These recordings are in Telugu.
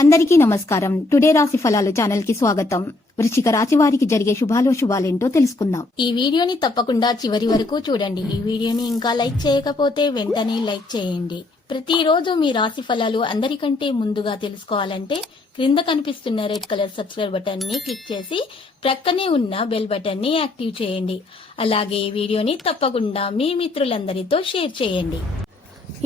అందరికీ నమస్కారం. టుడే రాశి ఫలాలు ఛానల్ కి స్వాగతం. వృశ్చిక రాశి వారికి జరిగే శుభాలేంటో తెలుసుకుందాం. ఈ వీడియోని తప్పకుండా చివరి వరకు చూడండి. ఈ వీడియోని ఇంకా లైక్ చేయకపోతే వెంటనే లైక్ చేయండి. ప్రతిరోజు మీ రాశి ఫలాలు అందరికంటే ముందుగా తెలుసుకోవాలంటే క్రింద కనిపిస్తున్న రెడ్ కలర్ సబ్స్క్రైబ్ బటన్ ని క్లిక్ చేసి ప్రక్కనే ఉన్న బెల్ బటన్ ని యాక్టివ్ చేయండి. అలాగే ఈ వీడియోని తప్పకుండా మీ మిత్రులందరితో షేర్ చేయండి.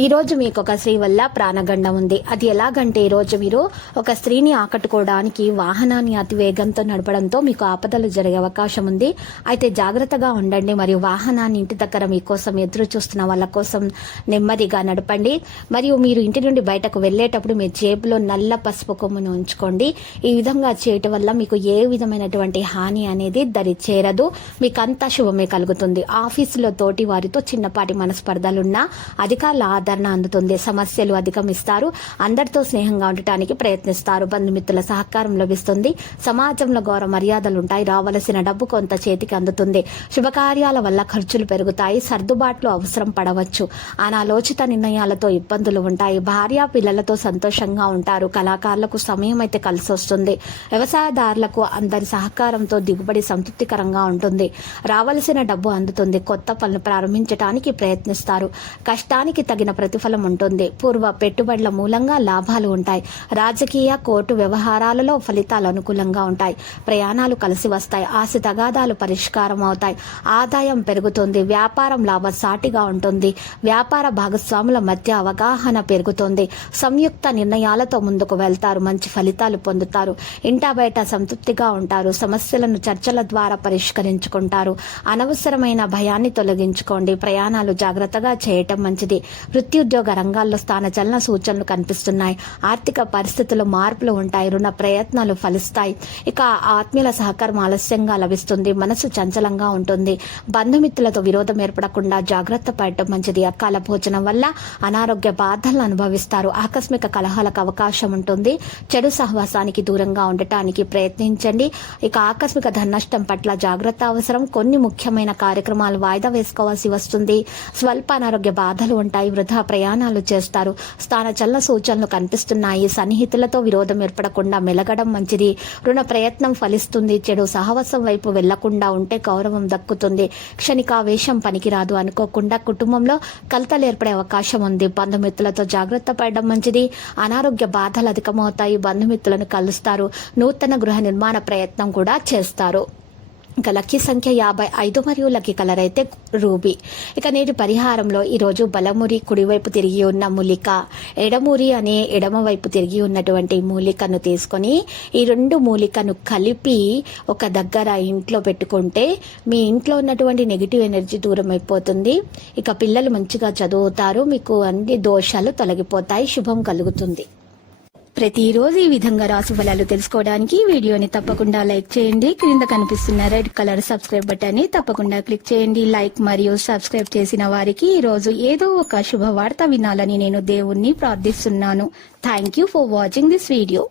ఈ రోజు మీకు ఒక స్త్రీ వల్ల ప్రాణగండం ఉంది. అది ఎలాగంటే ఈ రోజు మీరు ఒక స్త్రీని ఆకట్టుకోవడానికి వాహనాన్ని అతి వేగంతో నడపడంతో మీకు ఆపదలు జరిగే అవకాశం ఉంది. అయితే జాగ్రత్తగా ఉండండి. మరియు వాహనాన్ని ఇంటి దగ్గర మీకోసం ఎదురు చూస్తున్న వాళ్ళ కోసం నెమ్మదిగా నడపండి. మరియు మీరు ఇంటి నుండి బయటకు వెళ్లేటప్పుడు మీ జేబులో నల్ల పసుపు కొమ్మును ఉంచుకోండి. ఈ విధంగా చేయటం వల్ల మీకు ఏ విధమైనటువంటి హాని అనేది దరి చేరదు. మీకు అంతా శుభమే కలుగుతుంది. ఆఫీసులో తోటి వారితో చిన్నపాటి మనస్పర్ధలున్నా అధికారుల ఆదరణ అందుతుంది. సమస్యలు అధిగమిస్తారు. అందరితో స్నేహంగా ఉండటానికి ప్రయత్నిస్తారు. బంధుమిత్రుల సహకారం లభిస్తుంది. సమాజంలో గౌరవ మర్యాదలుంటాయి. రావలసిన డబ్బు కొంత చేతికి అందుతుంది. శుభకార్యాల వల్ల ఖర్చులు పెరుగుతాయి. సర్దుబాట్లు అవసరం పడవచ్చు. అనాలోచిత నిర్ణయాలతో ఇబ్బందులు ఉంటాయి. భార్య పిల్లలతో సంతోషంగా ఉంటారు. కళాకారులకు సమయం అయితే కలిసి వస్తుంది. వ్యవసాయదారులకు అందరి సహకారంతో దిగుబడి సంతృప్తికరంగా ఉంటుంది. రావలసిన డబ్బు అందుతుంది. కొత్త పనులు ప్రారంభించడానికి ప్రయత్నిస్తారు. కష్టానికి తగిన ప్రతిఫలం ఉంటుంది. పూర్వ పెట్టుబడుల మూలంగా లాభాలు ఉంటాయి. రాజకీయ కోర్టు వ్యవహారాలలో ఫలితాలు అనుకూలంగా ఉంటాయి. ప్రయాణాలు కలిసి వస్తాయి. ఆస్తి తగాదాలు పరిష్కారం అవుతాయి. ఆదాయం పెరుగుతుంది. వ్యాపారం లాభసాటిగా ఉంటుంది. వ్యాపార భాగస్వాముల మధ్య అవగాహన పెరుగుతుంది. సంయుక్త నిర్ణయాలతో ముందుకు వెళ్తారు. మంచి ఫలితాలు పొందుతారు. ఇంటా బయట సంతృప్తిగా ఉంటారు. సమస్యలను చర్చల ద్వారా పరిష్కరించుకుంటారు. అనవసరమైన భయాన్ని తొలగించుకోండి. ప్రయాణాలు జాగ్రత్తగా చేయటం మంచిది. వృత్తిఉద్యోగ రంగాల్లో స్థానచలన సూచనలు కనిపిస్తున్నాయి. ఆర్థిక పరిస్థితుల్లో మార్పులు ఉంటాయి. రుణ ప్రయత్నాలు ఫలిస్తాయి. ఇక ఆత్మీయుల సహకారం ఆలస్యంగా లభిస్తుంది. మనసు చంచలంగా ఉంటుంది. బంధుమిత్రులతో విరోధం ఏర్పడకుండా జాగ్రత్త పడటం మంచిది. అకాల భోజనం వల్ల అనారోగ్య బాధలను అనుభవిస్తారు. ఆకస్మిక కలహాలకు అవకాశం ఉంటుంది. చెడు సహవాసానికి దూరంగా ఉండటానికి ప్రయత్నించండి. ఇక ఆకస్మిక ధననష్టం పట్ల జాగ్రత్త అవసరం. కొన్ని ముఖ్యమైన కార్యక్రమాలు వాయిదా వేసుకోవాల్సి వస్తుంది. స్వల్ప అనారోగ్య బాధలు ఉంటాయి. వృధా ప్రయాణాలు చేస్తారు. స్థానచలన సూచనలు కనిపిస్తున్నాయి. సన్నిహితులతో విరోధం ఏర్పడకుండా మెలగడం మంచిది. రుణ ప్రయత్నం ఫలిస్తుంది. చెడు సహవాసం వైపు వెళ్లకుండా ఉంటే గౌరవం దక్కుతుంది. క్షణికావేశం పనికిరాదు. అనుకోకుండా కుటుంబంలో కలతలు ఏర్పడే అవకాశం ఉంది. బంధుమిత్రులతో జాగ్రత్త పడడం మంచిది. అనారోగ్య బాధలు అధికమవుతాయి. బంధుమిత్రులను కలుస్తారు. నూతన గృహ నిర్మాణ ప్రయత్నం కూడా చేస్తారు. ఇక లక్కీ సంఖ్య 55 మరియు లక్కీ కలర్ అయితే రూబీ. ఇక నేటి పరిహారంలో ఈరోజు బలమురి కుడివైపు తిరిగి ఉన్న మూలిక, ఎడమురి అనే ఎడమ వైపు తిరిగి ఉన్నటువంటి మూలికను తీసుకొని ఈ రెండు మూలికను కలిపి ఒక దగ్గర ఇంట్లో పెట్టుకుంటే మీ ఇంట్లో ఉన్నటువంటి నెగిటివ్ ఎనర్జీ దూరం అయిపోతుంది. ఇక పిల్లలు మంచిగా చదువుతారు. మీకు అన్ని దోషాలు తొలగిపోతాయి. శుభం కలుగుతుంది. ప్రతిరోజు ఈ విధంగా రాశి ఫలాలు తెలుసుకోవడానికి వీడియోని తప్పకుండా లైక్ చేయండి. క్రింద కనిపిస్తున్న రెడ్ కలర్ సబ్స్క్రైబ్ బటన్ ని తప్పకుండా క్లిక్ చేయండి. లైక్ మరియు సబ్స్క్రైబ్ చేసిన వారికి ఈ రోజు ఏదో ఒక శుభవార్త వినాలని నేను దేవుణ్ణి ప్రార్థిస్తున్నాను. Thank you for watching this video.